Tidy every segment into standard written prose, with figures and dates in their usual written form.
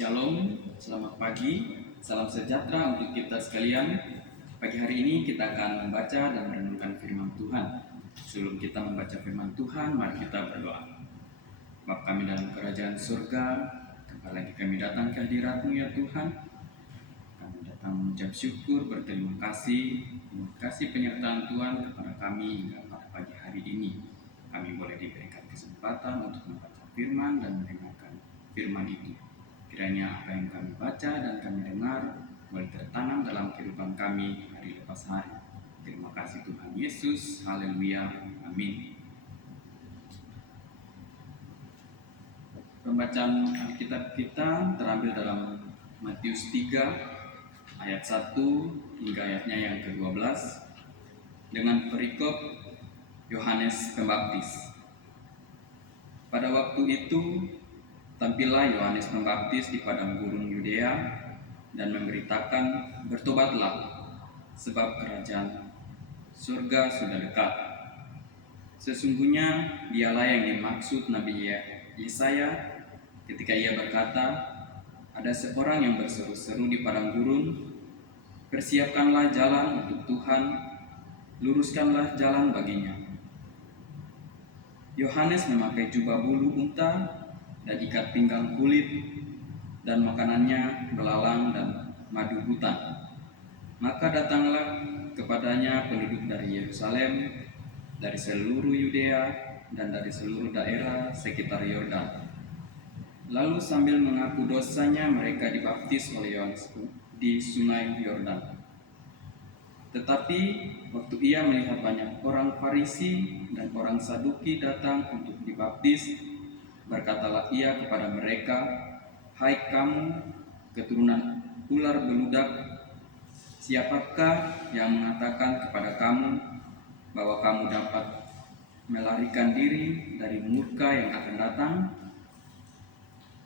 Shalom, selamat pagi, salam sejahtera untuk kita sekalian. Pagi hari ini kita akan membaca dan merenungkan firman Tuhan. Sebelum kita membaca firman Tuhan, mari kita berdoa. Bapa kami dalam kerajaan surga, kembali lagi kami datang ke hadirat-Mu ya Tuhan. Kami datang mengucap syukur, berterima kasih penyertaan Tuhan kepada kami hingga pada pagi hari ini. Kami boleh diberikan kesempatan untuk membaca firman dan mendengarkan firman itu. Kiranya apa yang kami baca dan kami dengar boleh tertanam dalam kehidupan kami hari lepas hari. Terima kasih Tuhan Yesus. Haleluya. Amin. Pembacaan Alkitab kita terambil dalam Matius 3 ayat 1 hingga ayatnya yang ke-12 dengan perikop Yohanes Pembaptis. Pada waktu itu tampillah Yohanes Pembaptis di padang gurun Yudea dan memberitakan, "Bertobatlah, sebab kerajaan surga sudah dekat." Sesungguhnya dialah yang dimaksud Nabi Yesaya ketika ia berkata, "Ada seorang yang berseru-seru di padang gurun, persiapkanlah jalan untuk Tuhan, luruskanlah jalan baginya." Yohanes memakai jubah bulu unta dan ikat pinggang kulit, dan makanannya belalang dan madu hutan. Maka datanglah kepadanya penduduk dari Yerusalem, dari seluruh Yudea, dan dari seluruh daerah sekitar Yordan. Lalu sambil mengaku dosanya mereka dibaptis oleh Yohanes di sungai Yordan. Tetapi waktu ia melihat banyak orang Farisi dan orang Saduki datang untuk dibaptis, berkatalah ia kepada mereka, "Hai kamu, keturunan ular beludak, siapakah yang mengatakan kepada kamu bahwa kamu dapat melarikan diri dari murka yang akan datang?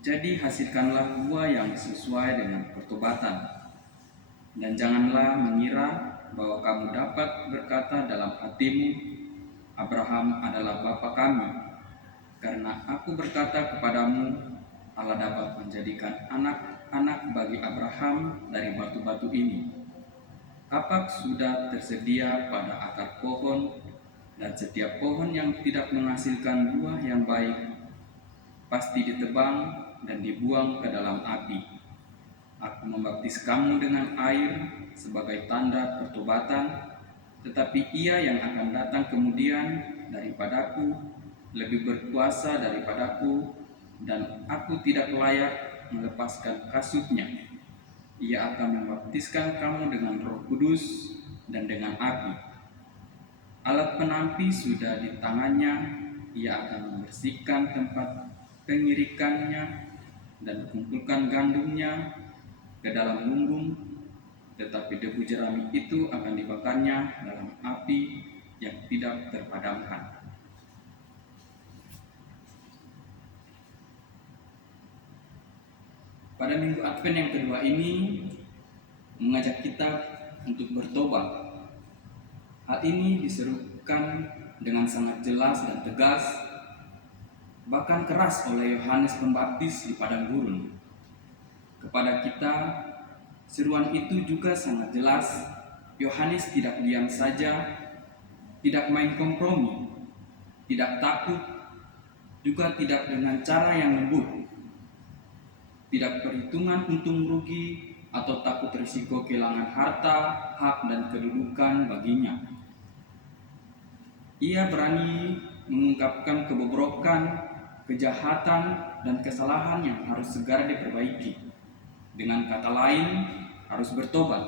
Jadi hasilkanlah buah yang sesuai dengan pertobatan, dan janganlah mengira bahwa kamu dapat berkata dalam hatimu, Abraham adalah bapa kami. Karena aku berkata kepadamu, Allah dapat menjadikan anak-anak bagi Abraham dari batu-batu ini. Kapak sudah tersedia pada akar pohon, dan setiap pohon yang tidak menghasilkan buah yang baik pasti ditebang dan dibuang ke dalam api. Aku membaptis kamu dengan air sebagai tanda pertobatan, tetapi ia yang akan datang kemudian daripadaku lebih berkuasa daripadaku, dan aku tidak layak melepaskan kasutnya. Ia akan membaptiskan kamu dengan Roh Kudus dan dengan api. Alat penampi sudah di tangannya, ia akan membersihkan tempat pengirikannya dan kumpulkan gandumnya ke dalam lumbung, tetapi debu jerami itu akan dibakarnya dalam api yang tidak terpadamkan. Pada minggu Advent yang kedua ini mengajak kita untuk bertobat. Hal ini diserukan dengan sangat jelas dan tegas, bahkan keras oleh Yohanes Pembaptis di padang gurun. Kepada kita, seruan itu juga sangat jelas. Yohanes tidak diam saja, tidak main kompromi, tidak takut, juga tidak dengan cara yang lembut. Tidak perhitungan untung rugi atau takut risiko kehilangan harta, hak, dan kedudukan baginya. Ia berani mengungkapkan kebobrokan, kejahatan, dan kesalahan yang harus segera diperbaiki. Dengan kata lain, harus bertobat.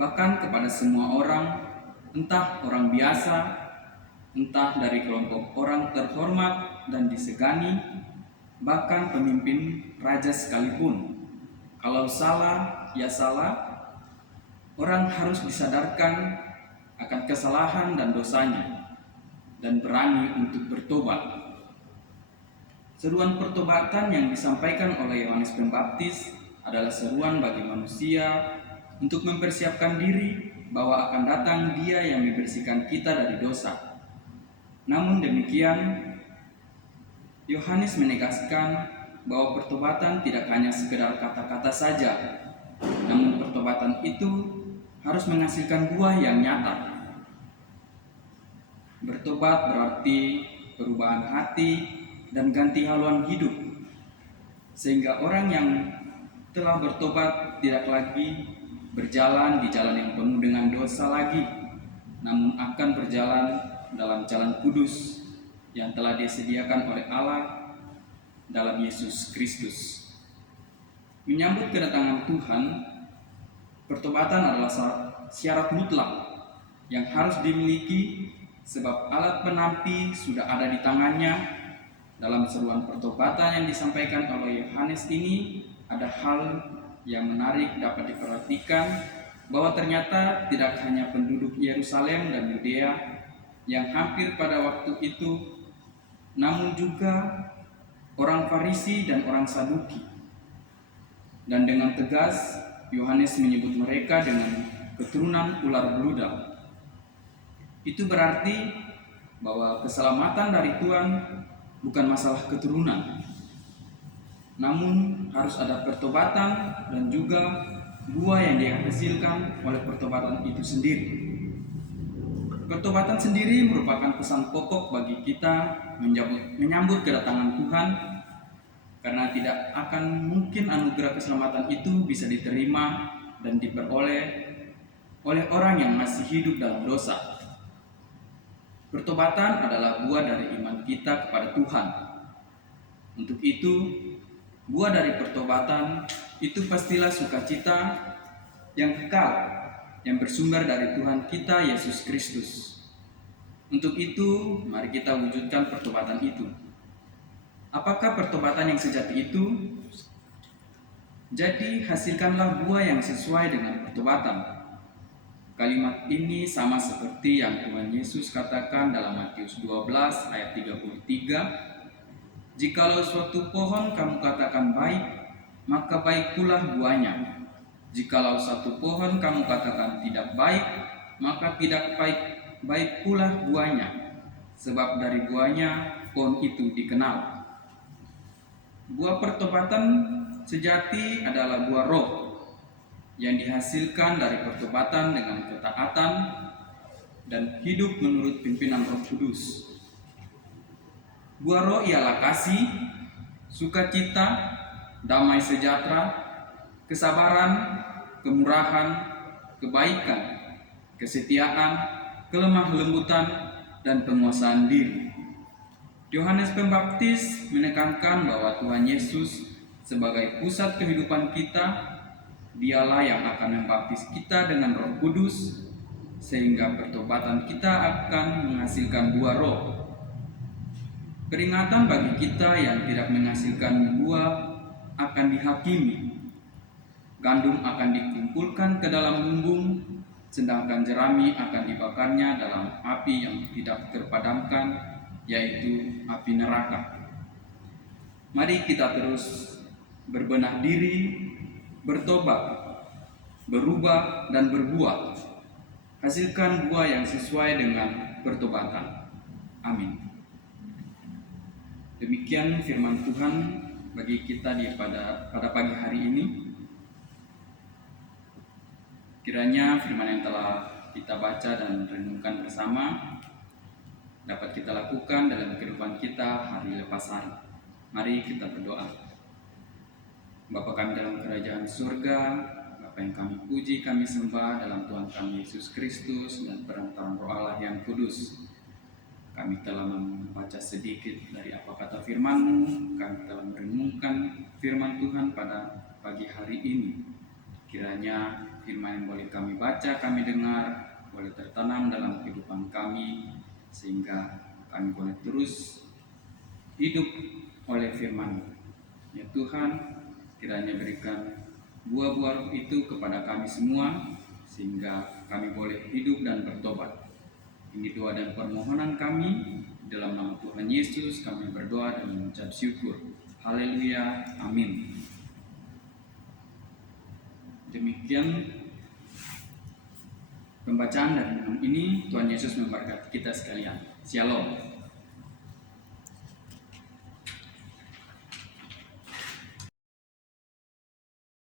Bahkan kepada semua orang, entah orang biasa, entah dari kelompok orang terhormat dan disegani, bahkan pemimpin raja sekalipun. Kalau salah, ya salah. Orang harus disadarkan akan kesalahan dan dosanya dan berani untuk bertobat. Seruan pertobatan yang disampaikan oleh Yohanes Pembaptis adalah seruan bagi manusia untuk mempersiapkan diri bahwa akan datang Dia yang membersihkan kita dari dosa. Namun demikian, Yohanes menegaskan bahwa pertobatan tidak hanya sekedar kata-kata saja, namun pertobatan itu harus menghasilkan buah yang nyata. Bertobat berarti perubahan hati dan ganti haluan hidup, sehingga orang yang telah bertobat tidak lagi berjalan di jalan yang penuh dengan dosa lagi, namun akan berjalan dalam jalan kudus yang telah disediakan oleh Allah dalam Yesus Kristus. Menyambut kedatangan Tuhan, pertobatan adalah syarat mutlak yang harus dimiliki, sebab alat penampi sudah ada di tangannya. Dalam seruan pertobatan yang disampaikan oleh Yohanes ini, ada hal yang menarik dapat diperhatikan, bahwa ternyata tidak hanya penduduk Yerusalem dan Yudea yang hampir pada waktu itu, namun juga orang Farisi dan orang Saduki. Dan dengan tegas Yohanes menyebut mereka dengan keturunan ular beludak. Itu berarti bahwa keselamatan dari Tuhan bukan masalah keturunan, namun harus ada pertobatan dan juga buah yang dihasilkan oleh pertobatan itu sendiri. Pertobatan sendiri merupakan pesan pokok bagi kita menyambut kedatangan Tuhan, karena tidak akan mungkin anugerah keselamatan itu bisa diterima dan diperoleh oleh orang yang masih hidup dalam dosa. Pertobatan adalah buah dari iman kita kepada Tuhan. Untuk itu, buah dari pertobatan itu pastilah sukacita yang kekal, yang bersumber dari Tuhan kita Yesus Kristus. Untuk itu, mari kita wujudkan pertobatan itu. Apakah pertobatan yang sejati itu? Jadi, hasilkanlah buah yang sesuai dengan pertobatan. Kalimat ini sama seperti yang Tuhan Yesus katakan dalam Matius 12 ayat 33. Jikalau suatu pohon kamu katakan baik, maka baik pula buahnya. Jikalau satu pohon kamu katakan tidak baik, maka tidak baik pula buahnya. Sebab dari buahnya pohon itu dikenal. Buah pertobatan sejati adalah buah roh yang dihasilkan dari pertobatan dengan ketaatan dan hidup menurut pimpinan Roh Kudus. Buah roh ialah kasih, sukacita, damai sejahtera, kesabaran, kemurahan, kebaikan, kesetiaan, kelemah lembutan, dan penguasaan diri. Yohanes Pembaptis menekankan bahwa Tuhan Yesus sebagai pusat kehidupan kita, Dialah yang akan membaptis kita dengan Roh Kudus, sehingga pertobatan kita akan menghasilkan buah roh. Peringatan bagi kita yang tidak menghasilkan buah akan dihakimi. Gandum akan dikumpulkan ke dalam lumbung, sedangkan jerami akan dibakarnya dalam api yang tidak terpadamkan, yaitu api neraka. Mari kita terus berbenah diri, bertobat, berubah, dan berbuah. Hasilkan buah yang sesuai dengan pertobatan. Amin. Demikian firman Tuhan bagi kita pada pagi hari ini. Kiranya firman yang telah kita baca dan renungkan bersama dapat kita lakukan dalam kehidupan kita hari lepas hari. Mari kita berdoa. Bapa kami dalam kerajaan surga, Bapa yang kami puji, kami sembah dalam Tuhan kami Yesus Kristus dan perantaraan Roh Allah yang kudus. Kami telah membaca sedikit dari apa kata firman-Mu, kami telah merenungkan firman Tuhan pada pagi hari ini. Kiranya firman yang boleh kami baca, kami dengar, boleh tertanam dalam kehidupan kami, sehingga kami boleh terus hidup oleh firman-Mu. Ya Tuhan, kiranya berikan buah-buah itu kepada kami semua, sehingga kami boleh hidup dan bertobat. Ini doa dan permohonan kami, dalam nama Tuhan Yesus kami berdoa dan mengucap syukur. Haleluya, amin. Demikian pembacaan dari renungan ini. Tuhan Yesus memberkati kita sekalian. Shalom.